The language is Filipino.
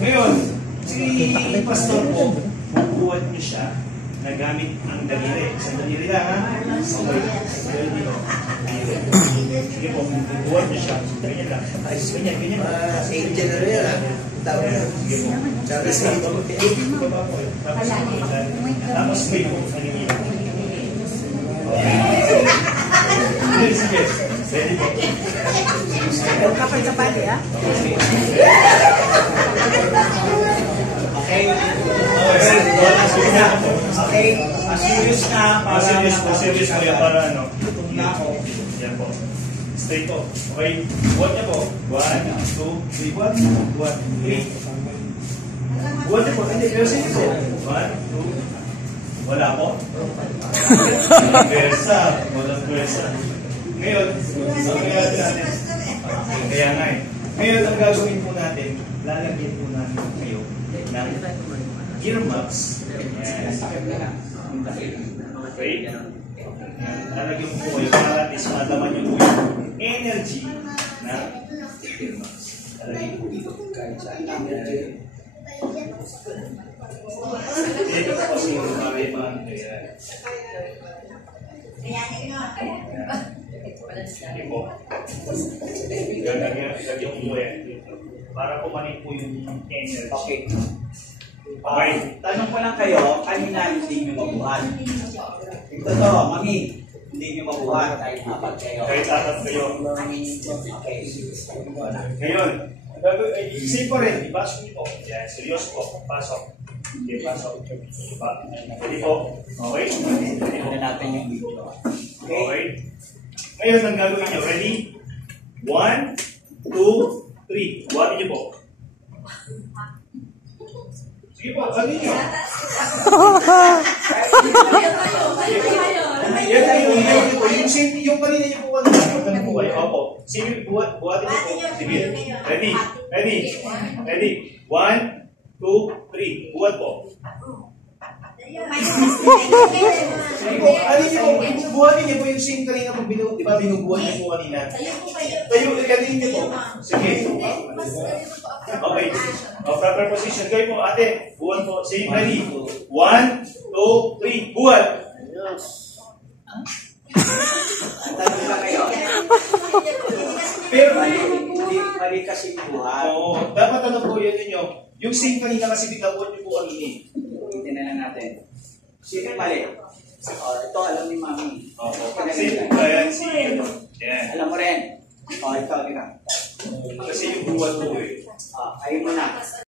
Ngayon, si pastor po, bubuhat niyo siya na gamit ang daliri. Sa daliri lang, ha? Okay. Sige po, bubuhat niyo siya. Ganyan lang. Ganyan, ganyan. Angel na rin, ha? Tawag na. Sige po. Tapos may po, nangingilang. Okay. Sige. Ready po. Huwag ka pa sa pati, ha? Okay. Okay. Serious na. Serious po yan para ano. Gutom na ako. Yan po. Straight po. Okay. Buhat niya po. 1, 2, 3. Buhat. 3. Buhat niya po. Hindi. Pero sige po. 1, 2. Wala po. Pwersa. Walang pwersa. Ngayon, ang gagawin natin. Kaya nga eh. Ngayon, ang gagawin po natin, lalagyan po natin kayo ng earmuffs. Okay? Lalagyan po kayo para at least madaman nyo po yung energy na earmuffs. Lalagyan po dito. Dito po kasi yung mga Sige po. Lagyan po yan. Para pumanin po yung energy. Okay. Okay. Tanong ko lang kayo, kanina hindi nyo mabuhat. Ito to, mami, hindi nyo mabuhat kahit apat kayo. Kahit atat kayo. Okay. Ngayon, isip ko rin, ipasok niyo po. Yan, seryoso po. Pasok. Hindi, pasok. Ready po. Okay? Ready po. Natin yung video. Okay? Ngayon, ang gagawin niyo. Ready? 1, 2, 3. Buhatin niyo po. Sige po, ano niyo? Yung kanina niyo po kanina po kayo. Opo. Sige, buhatin niyo po. Sige. Ready? Ready? Ready? 1, 2, 3. Buhat po. Ano niyo po? Buhatin niyo po yung same kanina po binuhat. Di ba binubuhat niyo po kanina? Tayo, kanina niyo po. Sige. Okay. Proper position. Kayo po, ate. Buhat po. Same ready. 1, 2, 3. Buhat. Tanong lang kayo. Pero Mali kasi buhat. oo, dapat ano po yun ninyo. Yung same kanina kasi binabuhat niyo po kanina. Ulitin na lang natin. Sino mali? Ito alam ni mami. Opo. Kasi kaya si yan. Alam mo rin. Ito, ikaw. Kasi yung buhat po eh. Ayun mo na.